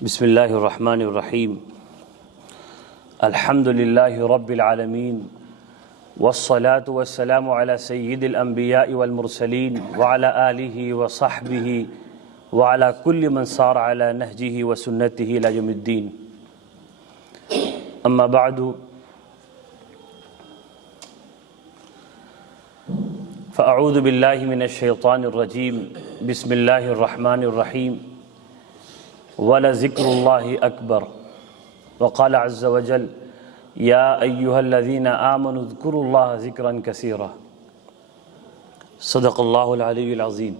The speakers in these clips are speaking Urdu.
بسم اللہ الرحمن الرحیم الحمد للہ رب العالمین والصلاة والسلام علی سید الانبیاء والمرسلین وعلی آلہ وصحبہ وعلی کل من صار علی نہجہ وسنتہ الی یوم الدین اما بعد فاعوذ باللہ من الشیطان الرجیم بسم اللہ الرحمن الرحیم وَلَذِكْرُ اللَّهِ أَكْبَرُ وقال عز وجل يَا أَيُّهَا الَّذِينَ آمَنُوا اذْكُرُوا اللَّهَ ذِكْرًا كَثِيرًا صدق اللہ العلی العظیم۔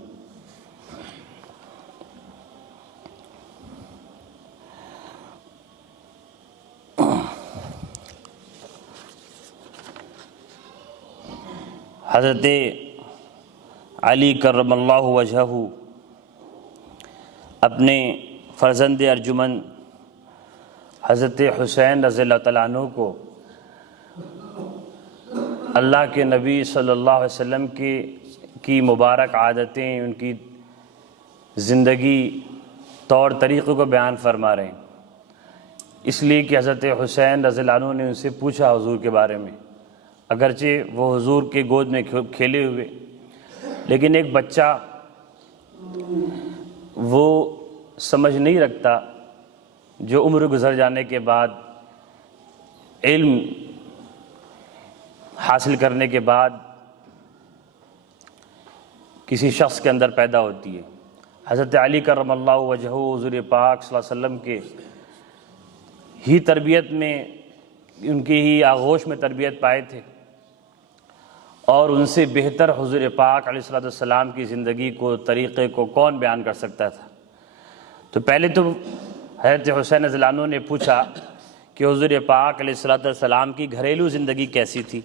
حضرت علی کرم اللہ وجہہ اپنے فرزند ارجمن حضرت حسین رضی اللہ تعالیٰ عنہ کو اللہ کے نبی صلی اللہ علیہ وسلم کی مبارک عادتیں، ان کی زندگی طور طریقوں کو بیان فرما رہے ہیں، اس لیے کہ حضرت حسین رضی اللہ عنہ نے ان سے پوچھا حضور کے بارے میں، اگرچہ وہ حضور کے گود میں کھیلے ہوئے، لیکن ایک بچہ وہ سمجھ نہیں رکھتا جو عمر گزر جانے کے بعد، علم حاصل کرنے کے بعد کسی شخص کے اندر پیدا ہوتی ہے۔ حضرت علی کرم اللہ وجہہ حضور پاک صلی اللہ علیہ وسلم کے ہی تربیت میں، ان کی ہی آغوش میں تربیت پائے تھے، اور ان سے بہتر حضور پاک علیہ السلام کی زندگی کو، طریقے کو کون بیان کر سکتا تھا؟ تو پہلے تو حضرت حسین رضی اللہ عنہ نے پوچھا کہ حضور پاک علیہ السلام کی گھریلو زندگی کیسی تھی،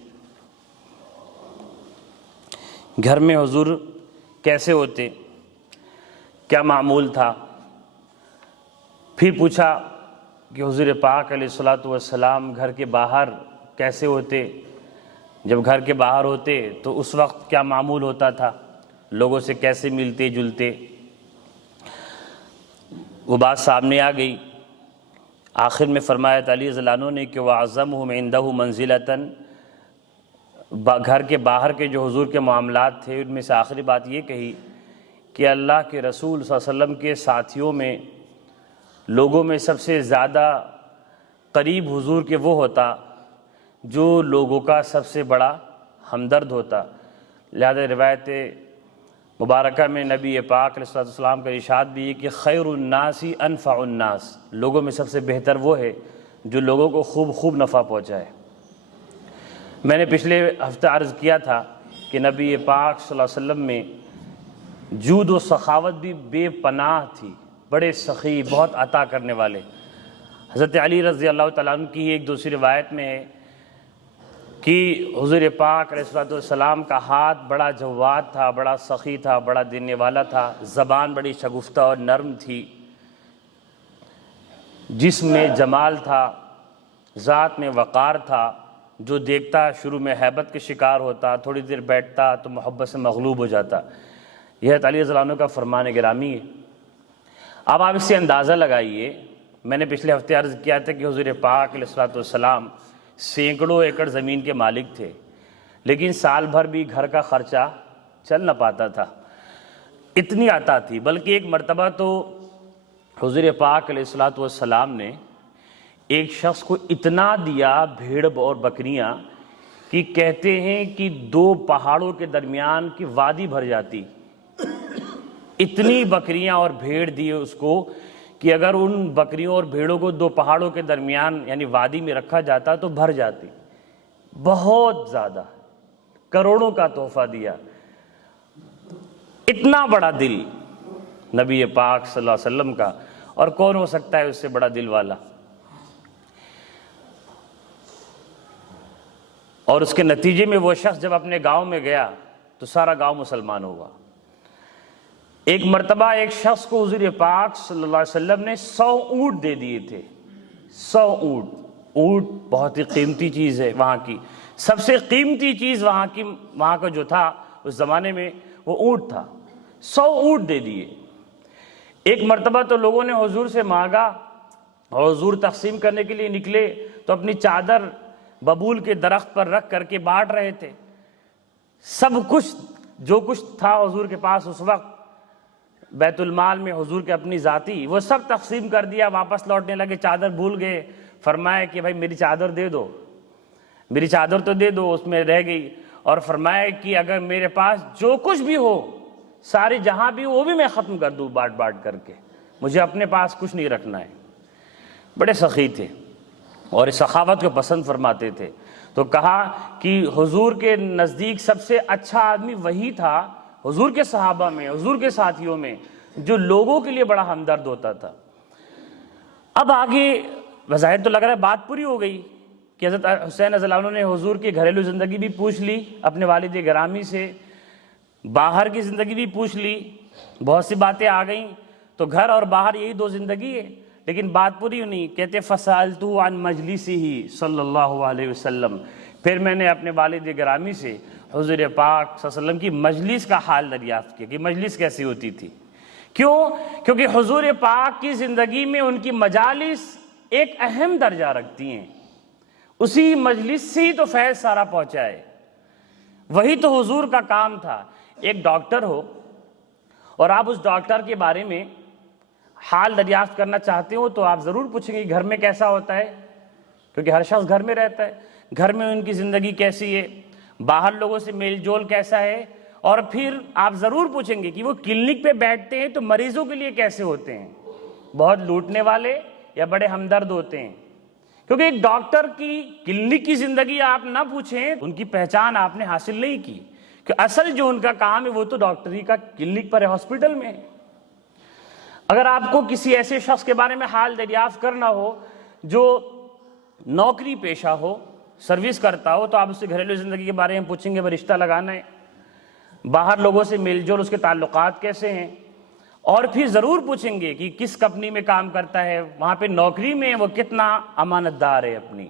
گھر میں حضور کیسے ہوتے، کیا معمول تھا۔ پھر پوچھا کہ حضور پاک علیہ السلام گھر کے باہر کیسے ہوتے، جب گھر کے باہر ہوتے تو اس وقت کیا معمول ہوتا تھا، لوگوں سے کیسے ملتے جلتے۔ وہ بات سامنے آ گئی۔ آخر میں فرمایا علی رضی اللہ عنہ نے کہ وَأَعْظَمُهُمْ عِنْدَهُ مَنزِلَةً، گھر کے باہر کے جو حضور کے معاملات تھے، ان میں سے آخری بات یہ کہی کہ اللہ کے رسول صلی اللہ علیہ وسلم کے ساتھیوں میں، لوگوں میں سب سے زیادہ قریب حضور کے وہ ہوتا جو لوگوں کا سب سے بڑا ہمدرد ہوتا۔ لہذا روایت مبارکہ میں نبی پاک علیہ السلام کا ارشاد بھی ہے کہ خیر الناس انفع الناس، لوگوں میں سب سے بہتر وہ ہے جو لوگوں کو خوب نفع پہنچائے۔ میں نے پچھلے ہفتے عرض کیا تھا کہ نبی پاک صلی اللہ علیہ وسلم میں جود و سخاوت بھی بے پناہ تھی، بڑے سخی، بہت عطا کرنے والے۔ حضرت علی رضی اللہ تعالیٰ عنہ کی ایک دوسری روایت میں ہے کہ حضور پاک علیہ السلام کا ہاتھ بڑا جواد تھا، بڑا سخی تھا، بڑا دینے والا تھا، زبان بڑی شگفتہ اور نرم تھی، جسم میں جمال تھا، ذات میں وقار تھا، جو دیکھتا شروع میں ہیبت کے شکار ہوتا، تھوڑی دیر بیٹھتا تو محبت سے مغلوب ہو جاتا۔ یہ علی رضی اللہ عنہ کا فرمان گرامی ہے۔ اب آپ اس سے اندازہ لگائیے، میں نے پچھلے ہفتے عرض کیا تھا کہ حضور پاک علیہ السلام سینکڑوں ایکڑ زمین کے مالک تھے، لیکن سال بھر بھی گھر کا خرچہ چل نہ پاتا تھا، اتنی عطا تھی۔ بلکہ ایک مرتبہ تو حضور پاک علیہ السلام نے ایک شخص کو اتنا دیا، بھیڑ اور بکریاں، کہ کہتے ہیں کہ 2 پہاڑوں کے درمیان کی وادی بھر جاتی، اتنی بکریاں اور بھیڑ دیے اس کو کہ اگر ان بکریوں اور بھیڑوں کو 2 پہاڑوں کے درمیان یعنی وادی میں رکھا جاتا تو بھر جاتی۔ بہت زیادہ، کروڑوں کا تحفہ دیا۔ اتنا بڑا دل نبی پاک صلی اللہ علیہ وسلم کا، اور کون ہو سکتا ہے اس سے بڑا دل والا؟ اور اس کے نتیجے میں وہ شخص جب اپنے گاؤں میں گیا تو سارا گاؤں مسلمان ہوا۔ ایک مرتبہ ایک شخص کو حضور پاک صلی اللہ علیہ وسلم نے 100 اونٹ دے دیے تھے۔ 100 اونٹ، اونٹ بہت ہی قیمتی چیز ہے، وہاں کی سب سے قیمتی چیز وہاں کا جو تھا اس زمانے میں وہ اونٹ تھا۔ 100 اونٹ دے دیے۔ ایک مرتبہ تو لوگوں نے حضور سے مانگا اور حضور تقسیم کرنے کے لیے نکلے تو اپنی چادر ببول کے درخت پر رکھ کر کے بانٹ رہے تھے. سب کچھ جو کچھ تھا حضور کے پاس اس وقت بیت المال میں حضور کے اپنی ذاتی، وہ سب تقسیم کر دیا. واپس لوٹنے لگے، چادر بھول گئے. فرمایا کہ بھائی میری چادر دے دو، میری چادر تو دے دو، اس میں رہ گئی. اور فرمایا کہ اگر میرے پاس جو کچھ بھی ہو، ساری جہاں بھی ہو، وہ بھی میں ختم کر دوں بانٹ بانٹ کر کے، مجھے اپنے پاس کچھ نہیں رکھنا ہے. بڑے سخی تھے اور اس سخاوت کو پسند فرماتے تھے. تو کہا کہ حضور کے نزدیک سب سے اچھا آدمی وہی تھا حضور کے صحابہ میں، حضور کے ساتھیوں میں، جو لوگوں کے لیے بڑا ہمدرد ہوتا تھا. اب آگے بظاہر تو لگ رہا ہے بات پوری ہو گئی کہ حضرت حسین رضی اللہ عنہ نے حضور کی گھریلو زندگی بھی پوچھ لی اپنے والد گرامی سے، باہر کی زندگی بھی پوچھ لی، بہت سی باتیں آ گئیں. تو گھر اور باہر یہی دو زندگی ہے، لیکن بات پوری نہیں. کہتے فسألتہ عن مجلسہ صلی اللہ علیہ وسلم، پھر میں نے اپنے والد گرامی سے حضور پاک صلی اللہ علیہ وسلم کی مجلس کا حال دریافت کیا کہ مجلس کیسی ہوتی تھی. کیوں؟ کیونکہ حضور پاک کی زندگی میں ان کی مجالس ایک اہم درجہ رکھتی ہیں. اسی مجلس سے ہی تو فیض سارا پہنچا ہے، وہی تو حضور کا کام تھا. ایک ڈاکٹر ہو اور آپ اس ڈاکٹر کے بارے میں حال دریافت کرنا چاہتے ہو تو آپ ضرور پوچھیں گے گھر میں کیسا ہوتا ہے، کیونکہ ہر شخص گھر میں رہتا ہے. گھر میں ان کی زندگی کیسی ہے، باہر لوگوں سے میل جول کیسا ہے. اور پھر آپ ضرور پوچھیں گے کہ وہ کلینک پہ بیٹھتے ہیں تو مریضوں کے لیے کیسے ہوتے ہیں، بہت لوٹنے والے یا بڑے ہمدرد ہوتے ہیں. کیونکہ ایک ڈاکٹر کی کلینک کی زندگی آپ نہ پوچھیں، ان کی پہچان آپ نے حاصل نہیں کی، کہ اصل جو ان کا کام ہے وہ تو ڈاکٹری کا کلینک پر ہے، ہاسپٹل میں ہے. اگر آپ کو کسی ایسے شخص کے بارے میں حال دریافت کرنا ہو جو نوکری پیشہ ہو، سروس کرتا ہو، تو آپ اس سے گھریلو زندگی کے بارے میں پوچھیں گے، وہ رشتہ لگانا ہے، باہر لوگوں سے میل جول، اس کے تعلقات کیسے ہیں. اور پھر ضرور پوچھیں گے کہ کس کمپنی میں کام کرتا ہے، وہاں پہ نوکری میں وہ کتنا امانت دار ہے اپنی.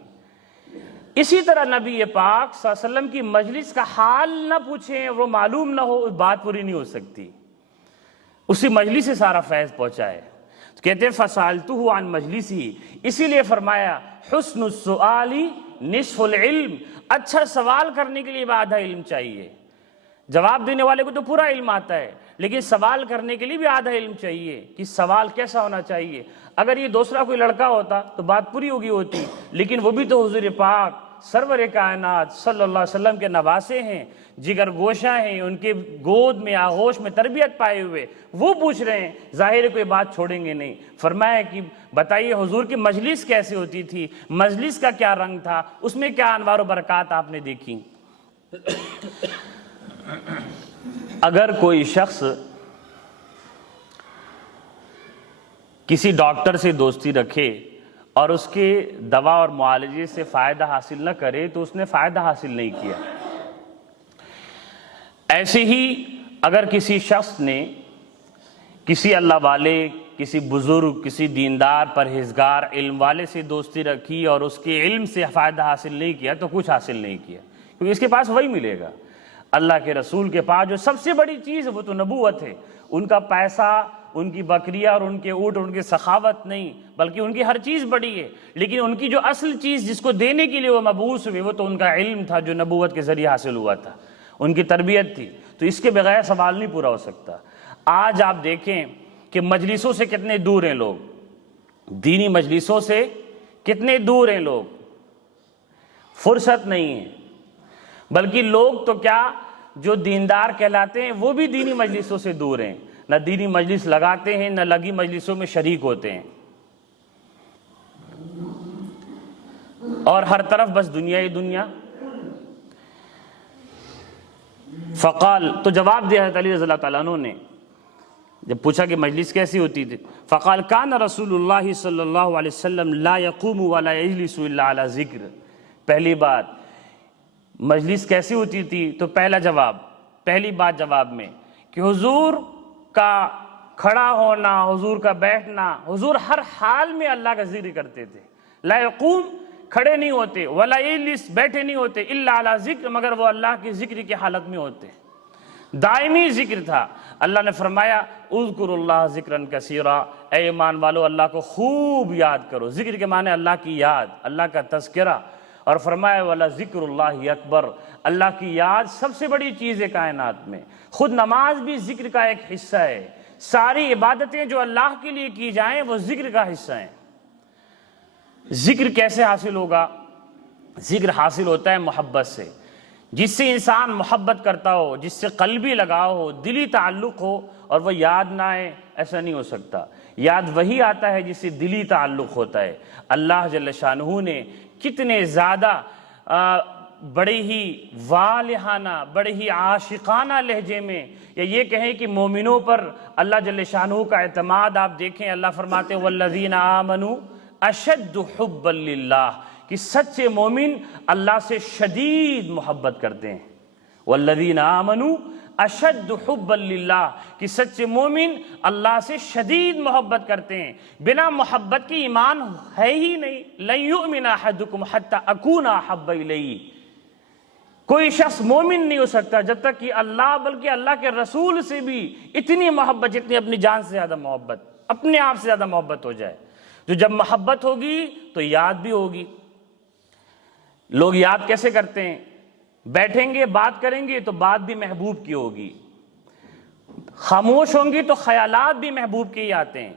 اسی طرح نبی پاک صلی اللہ علیہ وسلم کی مجلس کا حال نہ پوچھیں، وہ معلوم نہ ہو، بات پوری نہیں ہو سکتی. اسی مجلس سے سارا فیض پہنچا ہے. کہتے ہیں فسألتہ عن مجلسی، اسی لیے فرمایا حسن السؤال نصف العلم، اچھا سوال کرنے کے لیے آدھا علم چاہیے. جواب دینے والے کو تو پورا علم آتا ہے، لیکن سوال کرنے کے لیے بھی آدھا علم چاہیے کہ سوال کیسا ہونا چاہیے. اگر یہ دوسرا کوئی لڑکا ہوتا تو بات پوری ہوتی، لیکن وہ بھی تو حضور پاک سرور کائنات صلی اللہ علیہ وسلم کے نواسے ہیں، جگر گوشہ ہیں، ان کے گود میں آغوش میں تربیت پائے ہوئے، وہ پوچھ رہے ہیں، ظاہر کوئی بات چھوڑیں گے نہیں. فرمایا کہ بتائیے حضور کی مجلس کیسی ہوتی تھی، مجلس کا کیا رنگ تھا، اس میں کیا انوار و برکات آپ نے دیکھی. اگر کوئی شخص کسی ڈاکٹر سے دوستی رکھے اور اس کے دوا اور معالجے سے فائدہ حاصل نہ کرے تو اس نے فائدہ حاصل نہیں کیا. ایسے ہی اگر کسی شخص نے کسی اللہ والے، کسی بزرگ، کسی دیندار، پرہیزگار، علم والے سے دوستی رکھی اور اس کے علم سے فائدہ حاصل نہیں کیا تو کچھ حاصل نہیں کیا، کیونکہ اس کے پاس وہی ملے گا. اللہ کے رسول کے پاس جو سب سے بڑی چیز ہے وہ تو نبوت ہے. ان کا پیسہ، ان کی بکریاں اور ان کے اونٹ، ان کی سخاوت نہیں، بلکہ ان کی ہر چیز بڑی ہے، لیکن ان کی جو اصل چیز جس کو دینے کے لیے وہ مبعوث ہوئے وہ تو ان کا علم تھا جو نبوت کے ذریعے حاصل ہوا تھا، ان کی تربیت تھی. تو اس کے بغیر سوال نہیں پورا ہو سکتا. آج آپ دیکھیں کہ مجلسوں سے کتنے دور ہیں لوگ، دینی مجلسوں سے کتنے دور ہیں لوگ، فرصت نہیں ہے. بلکہ لوگ تو کیا، جو دیندار کہلاتے ہیں وہ بھی دینی مجلسوں سے دور ہیں، نہ دینی مجلس لگاتے ہیں، نہ لگی مجلسوں میں شریک ہوتے ہیں، اور ہر طرف بس دنیا ہی دنیا. فقال، تو جواب دیا حضرت علی رضی اللہ تعالیٰ عنہ نے جب پوچھا کہ مجلس کیسی ہوتی تھی. فقال کان رسول اللہ صلی اللہ علیہ وسلم لا يقوم ولا يجلس الا على ذکر. پہلی بات مجلس کیسی ہوتی تھی، تو پہلا جواب، پہلی بات جواب میں کہ حضور کا کھڑا ہونا، حضور کا بیٹھنا، حضور ہر حال میں اللہ کا ذکر کرتے تھے. لا يقوم، کھڑے نہیں ہوتے، ولا يجلس، بیٹھے نہیں ہوتے، الا علی ذکر، مگر وہ اللہ کی ذکر کی حالت میں ہوتے. دائمی ذکر تھا۔ اللہ نے فرمایا اذکروا اللہ ذکرًا کثیرا، اے ایمان والو اللہ کو خوب یاد کرو۔ ذکر کے معنی اللہ کی یاد، اللہ کا تذکرہ، اور فرمایا وَلَذِکْرُ اللہِ اکبر، اللہ کی یاد سب سے بڑی چیز ہے کائنات میں۔ خود نماز بھی ذکر کا ایک حصہ ہے، ساری عبادتیں جو اللہ کے لیے کی جائیں وہ ذکر کا حصہ ہیں۔ ذکر کیسے حاصل ہوگا؟ ذکر حاصل ہوتا ہے محبت سے، جس سے انسان محبت کرتا ہو، جس سے قلبی لگاؤ ہو، دلی تعلق ہو، اور وہ یاد نہ آئے، ایسا نہیں ہو سکتا۔ یاد وہی آتا ہے جس سے دلی تعلق ہوتا ہے۔ اللہ جل شانہ نے کتنے زیادہ بڑے ہی والہانہ، بڑے ہی عاشقانہ لہجے میں، یا یہ کہیں کہ مومنوں پر اللہ جل شانہ کا اعتماد آپ دیکھیں، اللہ فرماتے ہیں وَالَّذِينَ آمَنُوا أَشَدُّ حُبًّا لِلَّهِ، کہ سچے مومن اللہ سے شدید محبت کرتے ہیں۔ وَالَّذِينَ آمَنُوا أَشَدُّ حُبًّا لِلَّهِ، کہ سچے مومن اللہ سے شدید محبت کرتے ہیں۔ بنا محبت کی ایمان ہے ہی نہیں۔ لَن يُؤْمِنَ أَحَدُكُمْ حَتَّى أَكُونَ أَحَبَّ إِلَيْهِ، کوئی شخص مومن نہیں ہو سکتا جب تک کہ اللہ، بلکہ اللہ کے رسول سے بھی اتنی محبت، جتنی اپنی جان سے زیادہ محبت، اپنے آپ سے زیادہ محبت ہو جائے۔ جو جب محبت ہوگی تو یاد بھی ہوگی۔ لوگ یاد کیسے کرتے ہیں؟ بیٹھیں گے بات کریں گے تو بات بھی محبوب کی ہوگی، خاموش ہوں گی تو خیالات بھی محبوب کے ہی آتے ہیں۔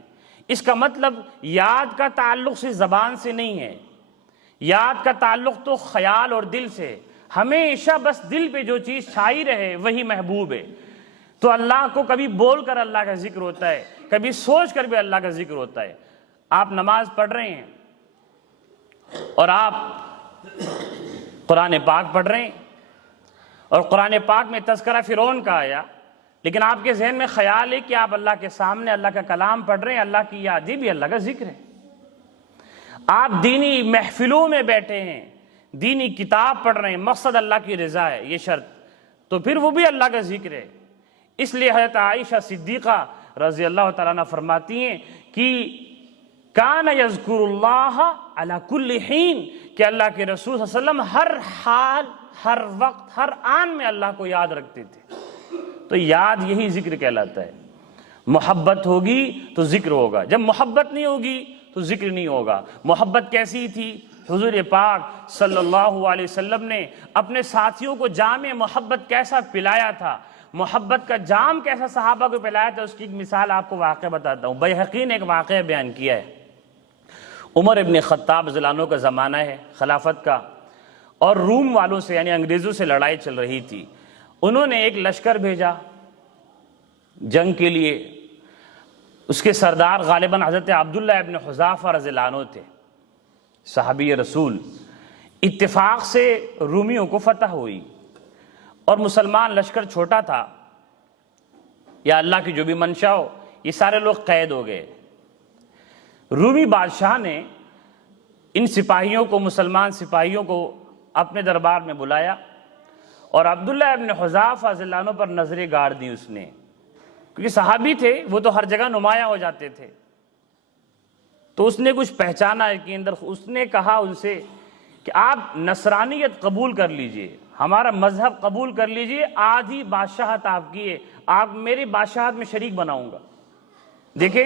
اس کا مطلب یاد کا تعلق صرف زبان سے نہیں ہے، یاد کا تعلق تو خیال اور دل سے۔ ہمیشہ بس دل پہ جو چیز چھائی رہے وہی محبوب ہے۔ تو اللہ کو کبھی بول کر اللہ کا ذکر ہوتا ہے، کبھی سوچ کر بھی اللہ کا ذکر ہوتا ہے۔ آپ نماز پڑھ رہے ہیں اور آپ قرآن پاک پڑھ رہے ہیں، اور قرآن پاک میں تذکرہ فرعون کا آیا، لیکن آپ کے ذہن میں خیال ہے کہ آپ اللہ کے سامنے اللہ کا کلام پڑھ رہے ہیں، اللہ کی یاد، یہ بھی اللہ کا ذکر ہے۔ آپ دینی محفلوں میں بیٹھے ہیں، دینی کتاب پڑھ رہے ہیں، مقصد اللہ کی رضا ہے، یہ شرط، تو پھر وہ بھی اللہ کا ذکر ہے۔ اس لیے حضرت عائشہ صدیقہ رضی اللہ تعالیٰ عنہ فرماتی ہیں کہ کان یذکر اللہ علی کل حین، کہ اللہ کے رسول صلی اللہ علیہ وسلم ہر حال، ہر وقت، ہر آن میں اللہ کو یاد رکھتے تھے۔ تو یاد یہی ذکر کہلاتا ہے۔ محبت ہوگی تو ذکر ہوگا، جب محبت نہیں ہوگی تو ذکر نہیں ہوگا۔ محبت کیسی تھی؟ حضور پاک صلی اللہ علیہ وسلم نے اپنے ساتھیوں کو جام محبت کیسا پلایا تھا، محبت کا جام کیسا صحابہ کو پلایا تھا، اس کی ایک مثال آپ کو واقعہ بتاتا ہوں۔ بیہقی نے ایک واقعہ بیان کیا ہے۔ عمر ابن خطاب رضی اللہ عنہ کا زمانہ ہے خلافت کا، اور روم والوں سے یعنی انگریزوں سے لڑائی چل رہی تھی۔ انہوں نے ایک لشکر بھیجا جنگ کے لیے، اس کے سردار غالباً حضرت عبداللہ ابن حذافہ رضی اللہ عنہ تھے، صحابی رسول۔ اتفاق سے رومیوں کو فتح ہوئی، اور مسلمان لشکر چھوٹا تھا، یا اللہ کی جو بھی منشا ہو، یہ سارے لوگ قید ہو گئے۔ رومی بادشاہ نے ان سپاہیوں کو، مسلمان سپاہیوں کو اپنے دربار میں بلایا، اور عبداللہ ابن حذافہ رضی اللہ عنہ پر نظر گاڑ دی اس نے، کیونکہ صحابی تھے، وہ تو ہر جگہ نمایاں ہو جاتے تھے۔ تو اس نے کچھ پہچانا ہے کہ اندر، اس نے کہا ان سے کہ آپ نصرانیت قبول کر لیجئے، ہمارا مذہب قبول کر لیجئے، آدھی بادشاہت آپ کی ہے، آپ میری بادشاہت میں شریک بناؤں گا۔ دیکھیں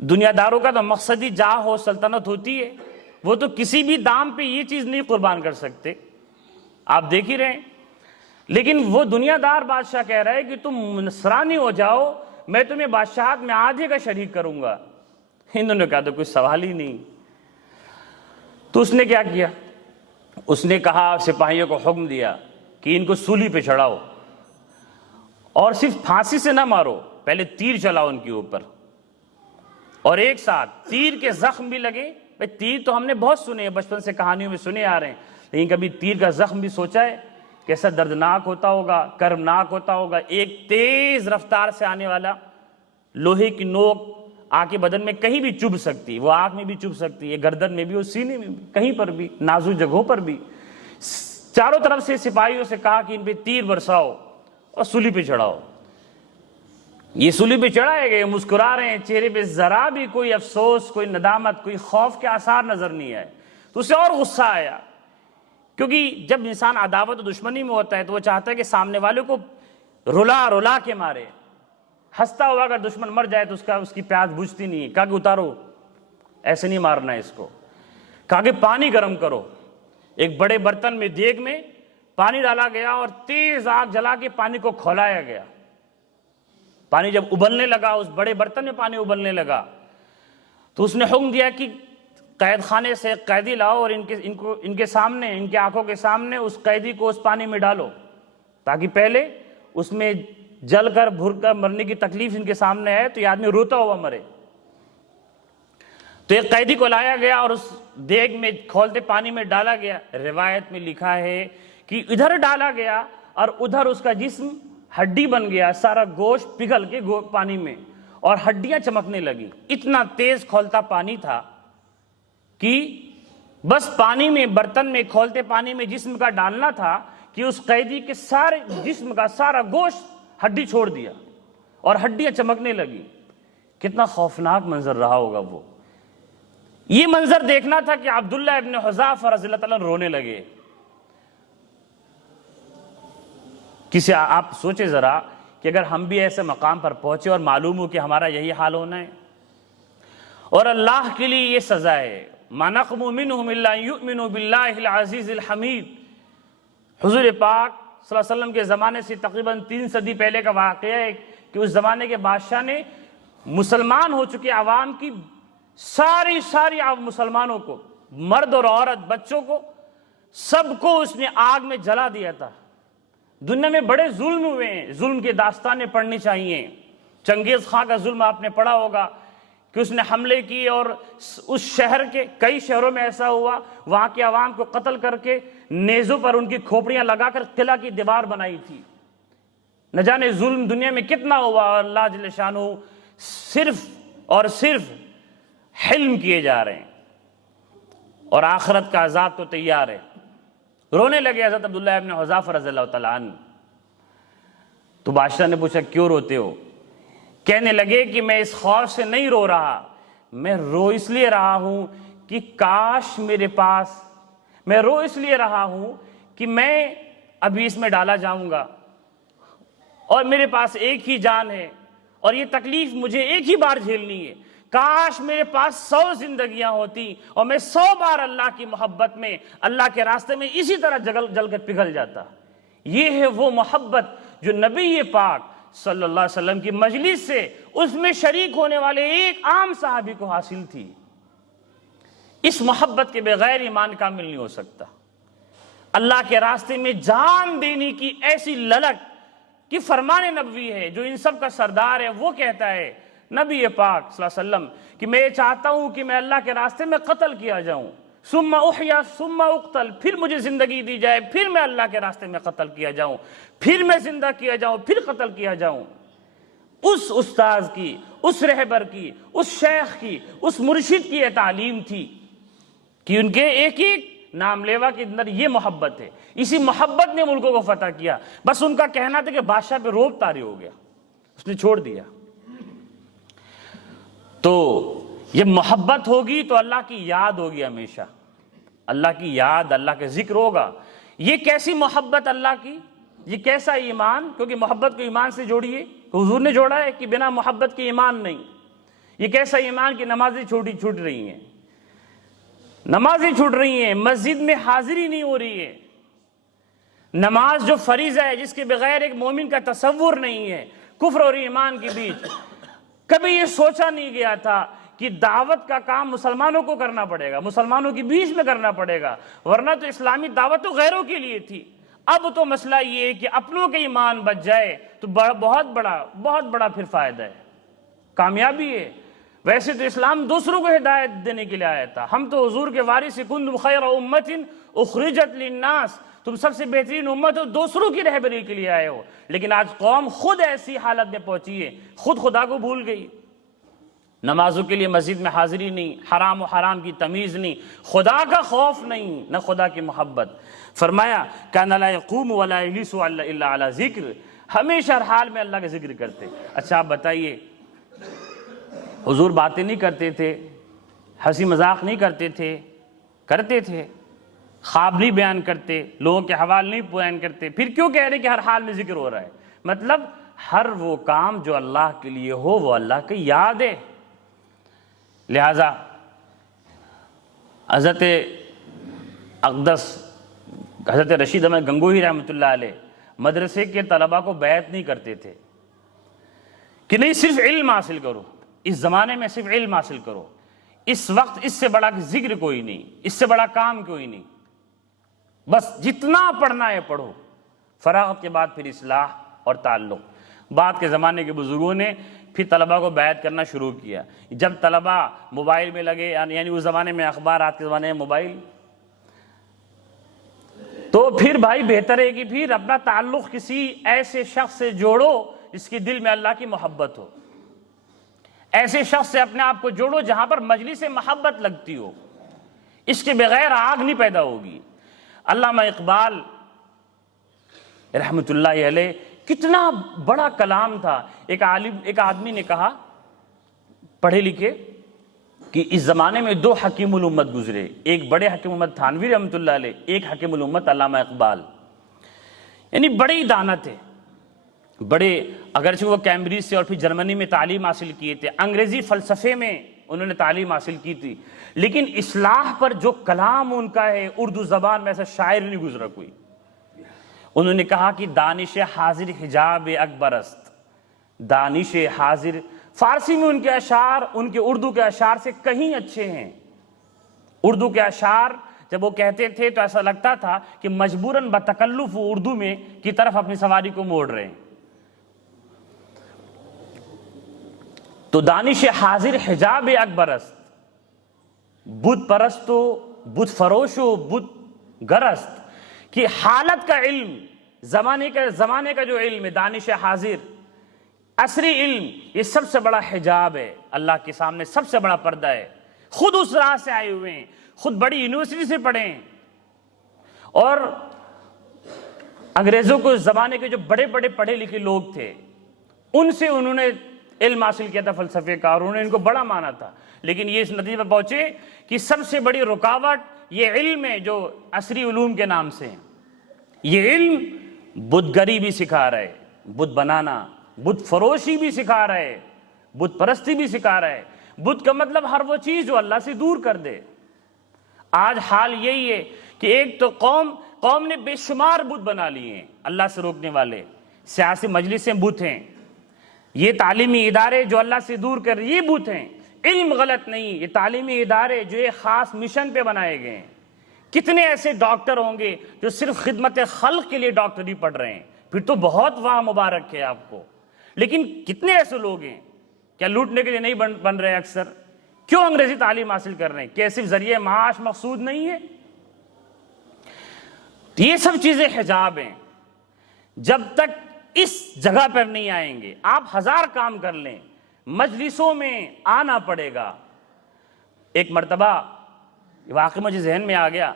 دنیا داروں کا تو مقصدی جاہ ہو، سلطنت ہوتی ہے، وہ تو کسی بھی دام پہ یہ چیز نہیں قربان کر سکتے، آپ دیکھ ہی رہے ہیں۔ لیکن وہ دنیا دار بادشاہ کہہ رہا ہے کہ تم نصرانی ہو جاؤ، میں تمہیں بادشاہت میں آدھے کا شریک کروں گا۔ انہوں نے کہا تو کوئی سوال ہی نہیں۔ تو اس نے کیا کیا؟ اس نے کہا، سپاہیوں کو حکم دیا کہ ان کو سولی پہ چڑھاؤ، اور صرف پھانسی سے نہ مارو، پہلے تیر چلاؤ ان کے اوپر، اور ایک ساتھ تیر کے زخم بھی لگے۔ تیر تو ہم نے بہت سنے ہیں، بچپن سے کہانیوں میں سنے آ رہے ہیں، لیکن کبھی تیر کا زخم بھی سوچا ہے کیسا دردناک ہوتا ہوگا، کربناک ہوتا ہوگا؟ ایک تیز رفتار سے آنے والا لوہے کی نوک آ کے بدن میں کہیں بھی چبھ سکتی، وہ آنکھ میں بھی چبھ سکتی ہے، گردن میں بھی، اور سینے میں بھی، کہیں پر بھی، نازک جگہوں پر بھی۔ چاروں طرف سے سپاہیوں سے کہا کہ ان پہ تیر برساؤ اور سولی پہ چڑھاؤ۔ یہ سولی پہ چڑھائے گئے، مسکرا رہے ہیں، چہرے پہ ذرا بھی کوئی افسوس، کوئی ندامت، کوئی خوف کے آثار نظر نہیں آئے۔ تو اسے اور غصہ آیا، کیونکہ جب انسان عداوت و دشمنی میں ہوتا ہے تو وہ چاہتا ہے کہ سامنے والے کو رلا رلا کے مارے، ہنستا ہوا اگر دشمن مر جائے تو اس کی پیاس بجھتی نہیں، کہا کہ اتارو، ایسے نہیں مارنا ہے اس کو، کہا کہ پانی گرم کرو، ایک بڑے برتن میں دیگ میں پانی ڈالا گیا اور تیز آگ جلا کے پانی کو کھولایا گیا۔ پانی جب ابلنے لگا، اس بڑے برتن میں پانی ابلنے لگا تو اس نے حکم دیا کہ قید خانے سے قیدی لاؤ اور ان کے سامنے، ان کے آنکھوں کے سامنے اس قیدی کو اس پانی میں ڈالو، تاکہ پہلے اس میں جل کر بھر کر مرنے کی تکلیف ان کے سامنے ہے تو یہ آدمی روتا ہوا مرے۔ تو ایک قیدی کو لایا گیا اور اس دیگ میں کھولتے پانی میں ڈالا گیا۔ روایت میں لکھا ہے کہ ادھر ڈالا گیا اور ادھر اس کا جسم ہڈی بن گیا، سارا گوشت پگھل کے پانی میں اور ہڈیاں چمکنے لگی۔ اتنا تیز کھولتا پانی تھا کہ بس پانی میں، برتن میں کھولتے پانی میں جسم کا ڈالنا تھا کہ اس قیدی کے سارے جسم کا سارا گوشت ہڈی چھوڑ دیا اور ہڈیاں چمکنے لگی۔ کتنا خوفناک منظر رہا ہوگا وہ۔ یہ منظر دیکھنا تھا کہ عبداللہ ابن حذافہ رضی اللہ تعالیٰ رونے لگے۔ کسی آپ سوچے ذرا کہ اگر ہم بھی ایسے مقام پر پہنچے اور معلوم ہو کہ ہمارا یہی حال ہونا ہے، اور اللہ کے لیے یہ سزا ہے، مَا نَقْمُ مِنْهُمْ إِلَّا يُؤْمِنُوا بِاللَّهِ الْعَزِيزِ الْحَمِيدِ۔ حضور پاک صلی اللہ علیہ وسلم کے زمانے سے تقریباً 3 صدی پہلے کا واقعہ ہے کہ اس زمانے کے بادشاہ نے مسلمان ہو چکے عوام کی ساری مسلمانوں کو، مرد اور عورت، بچوں کو، سب کو اس نے آگ میں جلا دیا تھا۔ دنیا میں بڑے ظلم ہوئے ہیں، ظلم کی داستانیں پڑھنی چاہیے۔ چنگیز خان کا ظلم آپ نے پڑھا ہوگا کہ اس نے حملے کیے اور اس شہر کے کئی شہروں میں ایسا ہوا، وہاں کے عوام کو قتل کر کے نیزوں پر ان کی کھوپڑیاں لگا کر قلعہ کی دیوار بنائی تھی۔ نہ جانے ظلم دنیا میں کتنا ہوا، اور اللہ جل شانہ صرف اور صرف حلم کیے جا رہے ہیں، اور آخرت کا عذاب تو تیار ہے۔ رونے لگے حضرت عبداللہ ابن حذافہ رضی اللہ تعالیٰ عنہ۔ تو بادشاہ نے پوچھا کیوں روتے ہو؟ کہنے لگے کہ میں اس خوف سے نہیں رو رہا، میں رو اس لیے رہا ہوں کہ کاش میرے پاس، میں رو اس لیے رہا ہوں کہ میں ابھی اس میں ڈالا جاؤں گا اور میرے پاس ایک ہی جان ہے اور یہ تکلیف مجھے ایک ہی بار جھیلنی ہے۔ کاش میرے پاس 100 زندگیاں ہوتی اور میں 100 بار اللہ کی محبت میں، اللہ کے راستے میں اسی طرح جل کر پگھل جاتا۔ یہ ہے وہ محبت جو نبی پاک صلی اللہ علیہ وسلم کی مجلس سے اس میں شریک ہونے والے ایک عام صحابی کو حاصل تھی۔ اس محبت کے بغیر ایمان کامل نہیں ہو سکتا۔ اللہ کے راستے میں جان دینے کی ایسی للک کہ فرمان نبوی ہے، جو ان سب کا سردار ہے، وہ کہتا ہے نبی پاک صلی اللہ علیہ وسلم کہ میں چاہتا ہوں کہ میں اللہ کے راستے میں قتل کیا جاؤں، ثم احیا ثم اقتل، پھر مجھے زندگی دی جائے، پھر میں اللہ کے راستے میں قتل کیا جاؤں، پھر میں زندہ کیا جاؤں، پھر قتل کیا جاؤں۔ اس استاذ کی، اس رہبر کی، اس شیخ کی، اس مرشد کی یہ تعلیم تھی کہ ان کے ایک ایک نام لیوا کے اندر یہ محبت ہے۔ اسی محبت نے ملکوں کو فتح کیا۔ بس ان کا کہنا تھا کہ بادشاہ پہ روب طاری ہو گیا، اس نے چھوڑ دیا۔ تو یہ محبت ہوگی تو اللہ کی یاد ہوگی، ہمیشہ اللہ کی یاد، اللہ کا ذکر ہوگا۔ یہ کیسی محبت اللہ کی، یہ کیسا ایمان؟ کیونکہ محبت کو ایمان سے جوڑیے، حضور نے جوڑا ہے کہ بنا محبت کے ایمان نہیں۔ یہ کیسا ایمان کہ نمازیں چھوٹ رہی ہیں، نمازیں چھوٹ رہی ہیں، مسجد میں حاضری نہیں ہو رہی ہے۔ نماز جو فریضہ ہے، جس کے بغیر ایک مومن کا تصور نہیں ہے، کفر اور ایمان کے بیچ۔ کبھی یہ سوچا نہیں گیا تھا کہ دعوت کا کام مسلمانوں کو کرنا پڑے گا، مسلمانوں کے بیچ میں کرنا پڑے گا، ورنہ تو اسلامی دعوت تو غیروں کے لیے تھی۔ اب تو مسئلہ یہ ہے کہ اپنوں کے ایمان بچ جائے تو بہت بڑا پھر فائدہ ہے، کامیابی ہے۔ ویسے تو اسلام دوسروں کو ہدایت دینے کے لیے آیا تھا۔ ہم تو حضور کے وارث، کنتم خیر امۃ اخرجت للناس، تم سب سے بہترین امت ہو، دوسروں کی رہبری کے لیے آئے ہو۔ لیکن آج قوم خود ایسی حالت میں پہنچی ہے، خود خدا کو بھول گئی۔ نمازوں کے لیے مسجد میں حاضری نہیں، حرام و حرام کی تمیز نہیں، خدا کا خوف نہیں، نہ خدا کی محبت۔ فرمایا کان لا یقوم ولا یجلس الا علی ذکر، ہمیشہ ہر حال میں اللہ کا ذکر کرتے۔ اچھا آپ بتائیے، حضور باتیں نہیں کرتے تھے، ہنسی مذاق نہیں کرتے تھے؟ کرتے تھے۔ خواب نہیں بیان کرتے، لوگوں کے حوال نہیں بیان کرتے، پھر کیوں کہہ رہے کہ ہر حال میں ذکر ہو رہا ہے؟ مطلب ہر وہ کام جو اللہ کے لیے ہو وہ اللہ کی یاد ہے. لہذا حضرت اقدس حضرت رشید احمد گنگوہی رحمۃ اللہ علیہ مدرسے کے طلباء کو بیعت نہیں کرتے تھے کہ نہیں صرف علم حاصل کرو، اس زمانے میں صرف علم حاصل کرو، اس وقت اس سے بڑا ذکر کوئی نہیں، اس سے بڑا کام کوئی نہیں، بس جتنا پڑھنا ہے پڑھو، فراغت کے بعد پھر اصلاح اور تعلق. بعد کے زمانے کے بزرگوں نے پھر طلباء کو بیعت کرنا شروع کیا. جب طلباء موبائل میں لگے، یعنی اس زمانے میں اخبار، آج کے زمانے میں موبائل، تو پھر بھائی بہتر ہے کہ پھر اپنا تعلق کسی ایسے شخص سے جوڑو جس کے دل میں اللہ کی محبت ہو. ایسے شخص سے اپنے آپ کو جوڑو جہاں پر مجلس محبت لگتی ہو، اس کے بغیر آگ نہیں پیدا ہوگی. علامہ اقبال رحمۃ اللہ علیہ کتنا بڑا کلام تھا. ایک آدمی نے کہا، پڑھے لکھے، کہ اس زمانے میں دو حکیم الامت گزرے، ایک بڑے حکیم الامت تھانوی رحمۃ اللہ علیہ، ایک حکیم الامت علامہ اقبال. یعنی بڑے دانا تھے، بڑے، اگرچہ وہ کیمبرج سے اور پھر جرمنی میں تعلیم حاصل کیے تھے، انگریزی فلسفے میں انہوں نے تعلیم حاصل کی تھی، لیکن اصلاح پر جو کلام ان کا ہے، اردو زبان میں ایسا شاعر نہیں گزرا کوئی. انہوں نے کہا کہ دانش حاضر حجاب اکبر است. دانش حاضر، فارسی میں ان کے اشعار ان کے اردو کے اشعار سے کہیں اچھے ہیں. اردو کے اشعار جب وہ کہتے تھے تو ایسا لگتا تھا کہ مجبوراً بتکلف وہ اردو میں کی طرف اپنی سواری کو موڑ رہے ہیں. تو دانش حاضر حجاب اکبر است، بت پرست و بت فروش و بت گرست، کہ حالت کا علم، زمانے کا جو علم ہے، دانش حاضر، عصری علم، یہ سب سے بڑا حجاب ہے اللہ کے سامنے، سب سے بڑا پردہ ہے. خود اس راہ سے آئے ہوئے ہیں، خود بڑی یونیورسٹی سے پڑھے ہیں، اور انگریزوں کو اس زمانے کے جو بڑے بڑے پڑھے لکھے لوگ تھے ان سے انہوں نے علم حاصل کیا تھا فلسفے کا، اور انہوں نے ان کو بڑا مانا تھا. لیکن یہ اس نتیجے پر پہنچے کہ سب سے بڑی رکاوٹ یہ علم ہے جو عصری علوم کے نام سے ہے. یہ علم بت گری بھی سکھا رہا ہے، بت بنانا، بت فروشی بھی سکھا رہا ہے، بت پرستی بھی سکھا رہا ہے. بت کا مطلب ہر وہ چیز جو اللہ سے دور کر دے. آج حال یہی ہے کہ ایک تو قوم نے بے شمار بت بنا لیے ہیں اللہ سے روکنے والے. سیاسی مجلسیں بت ہیں، یہ تعلیمی ادارے جو اللہ سے دور کر یہ بت ہیں. علم غلط نہیں، یہ تعلیمی ادارے جو ایک خاص مشن پہ بنائے گئے ہیں. کتنے ایسے ڈاکٹر ہوں گے جو صرف خدمت خلق کے لیے ڈاکٹری پڑھ رہے ہیں، پھر تو بہت واہ مبارک ہے آپ کو. لیکن کتنے ایسے لوگ ہیں کیا لوٹنے کے لیے نہیں بن رہے اکثر؟ کیوں انگریزی تعلیم حاصل کر رہے ہیں؟ کیا صرف ذریعہ معاش مقصود نہیں ہے؟ یہ سب چیزیں حجاب ہیں. جب تک اس جگہ پر نہیں آئیں گے، آپ ہزار کام کر لیں، مجلسوں میں آنا پڑے گا. ایک مرتبہ واقعی مجھے ذہن میں آ گیا،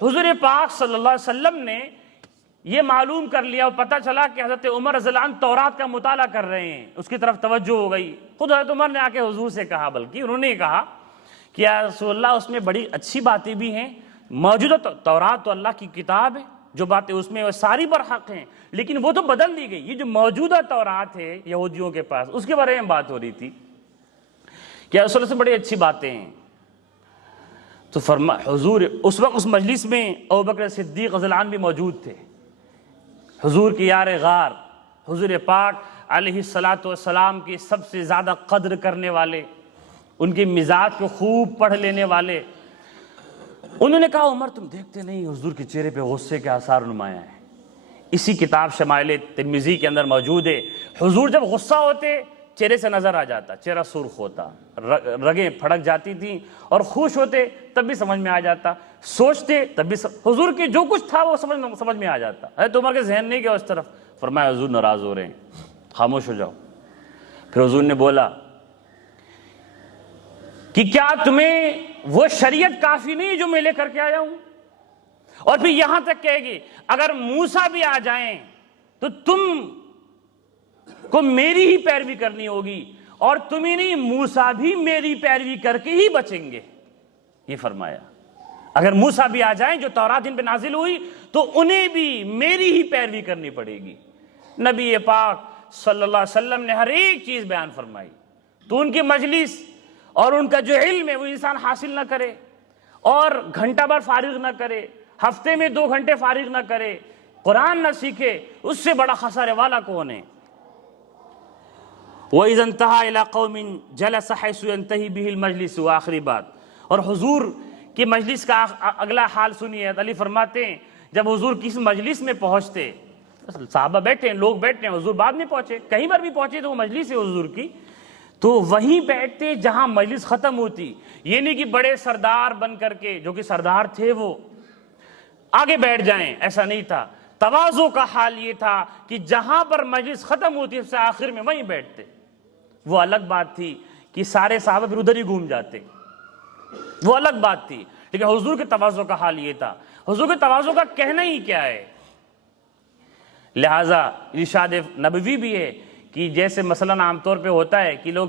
حضور پاک صلی اللہ علیہ وسلم نے یہ معلوم کر لیا اور پتہ چلا کہ حضرت عمر رضی اللہ عنہ تورات کا مطالعہ کر رہے ہیں، اس کی طرف توجہ ہو گئی. خود حضرت عمر نے آ کے حضور سے کہا، بلکہ انہوں نے کہا کہ یا رسول اللہ اس میں بڑی اچھی باتیں بھی ہیں، موجودہ تورات تو اللہ کی کتاب ہے، جو باتیں اس میں وہ ساری برحق ہیں، لیکن وہ تو بدل دی گئی. یہ جو موجودہ تورات ہے یہودیوں کے پاس، اس کے بارے میں بات ہو رہی تھی کہ رسول اللہ سے بڑی اچھی باتیں ہیں. تو حضور اس وقت اس مجلس میں ابوبکر صدیق رضی اللہ عنہ بھی موجود تھے، حضور کے یار غار، حضور پاک علیہ الصلاۃ والسلام کی سب سے زیادہ قدر کرنے والے، ان کے مزاج کو خوب پڑھ لینے والے. انہوں نے کہا، عمر تم دیکھتے نہیں حضور کے چہرے پہ غصے کے آثار نمایاں ہیں. اسی کتاب شمائل ترمذی کے اندر موجود ہے، حضور جب غصہ ہوتے چہرے سے نظر آ جاتا، چہرہ سرخ ہوتا، رگیں پھڑک جاتی تھیں، اور خوش ہوتے تب بھی سمجھ میں آ جاتا، سوچتے تب بھی حضور کے جو کچھ تھا وہ سمجھ میں آ جاتا. حضرت عمر کے ذہن نہیں گیا اس طرف. فرمایا حضور ناراض ہو رہے ہیں، خاموش ہو جاؤ. پھر حضور نے بولا کہ کیا تمہیں وہ شریعت کافی نہیں جو میں لے کر کے آیا ہوں؟ اور پھر یہاں تک کہے گی اگر موسیٰ بھی آ جائیں تو تم کو میری ہی پیروی کرنی ہوگی، اور تم ہی نہیں موسیٰ بھی میری پیروی کر کے ہی بچیں گے. یہ فرمایا اگر موسیٰ بھی آ جائیں جو تورات جن پہ نازل ہوئی تو انہیں بھی میری ہی پیروی کرنی پڑے گی. نبی پاک صلی اللہ علیہ وسلم نے ہر ایک چیز بیان فرمائی. تو ان کی مجلس اور ان کا جو علم ہے وہ انسان حاصل نہ کرے اور گھنٹہ بھر فارغ نہ کرے, ہفتے میں 2 گھنٹے فارغ نہ کرے, قرآن نہ سیکھے, اس سے بڑا خسارے والا کون ہے؟ وَإِذَا انْتَهَا إِلَىٰ قَوْمٍ جَلَسَ حَيْثُ يَنْتَهِي بِهِ الْمَجْلِسُ. آخری بات, اور حضور کی مجلس کا اگلا حال سنیے. علی فرماتے ہیں جب حضور کس مجلس میں پہنچتے, صحابہ بیٹھے ہیں, لوگ بیٹھے ہیں, حضور بعد میں پہنچے, کہیں پر بھی پہنچے تو وہ مجلس ہے حضور کی, تو وہیں بیٹھتے جہاں مجلس ختم ہوتی. یہ نہیں کہ بڑے سردار بن کر کے, جو کہ سردار تھے وہ آگے بیٹھ جائیں, ایسا نہیں تھا. تواضع کا حال یہ تھا کہ جہاں پر مجلس ختم ہوتی اس سے آخر میں وہیں بیٹھتے. وہ الگ بات تھی کہ سارے صحابہ پھر ادھر ہی گھوم جاتے, وہ الگ بات تھی. لیکن حضور کے تواضع کا حال یہ تھا. حضور کے تواضع کا کہنا ہی کیا ہے؟ لہٰذا ارشاد نبوی بھی ہے کہ جیسے مثلا عام طور پہ ہوتا ہے کہ لوگ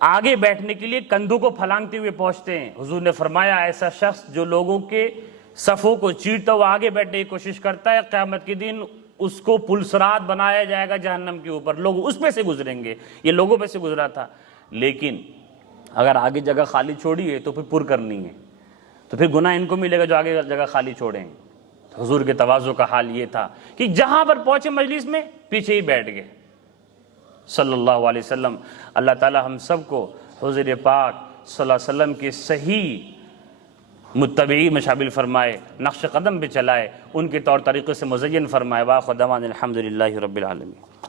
آگے بیٹھنے کے لیے کندھوں کو پھلانگتے ہوئے پہنچتے ہیں, حضور نے فرمایا ایسا شخص جو لوگوں کے صفوں کو چیرتا ہوا آگے بیٹھنے کی کوشش کرتا ہے, قیامت کے دن اس کو پلسرات بنایا جائے گا جہنم کے اوپر, لوگ اس پہ سے گزریں گے. یہ لوگوں پہ سے گزرا تھا. لیکن اگر آگے جگہ خالی چھوڑی ہے تو پھر پر کرنی ہے, تو پھر گناہ ان کو ملے گا جو آگے جگہ خالی چھوڑیں. حضور کے تواضع کا حال یہ تھا کہ جہاں پر پہنچے مجلس میں پیچھے ہی بیٹھ گئے صلی اللہ علیہ وسلم. اللہ تعالی ہم سب کو حضور پاک صلی اللہ علیہ وسلم کے صحیح متبعی میں شامل فرمائے, نقش قدم پہ چلائے, ان کے طور طریقے سے مزین فرمائے. واخر دعوانا الحمدللہ رب العالمین.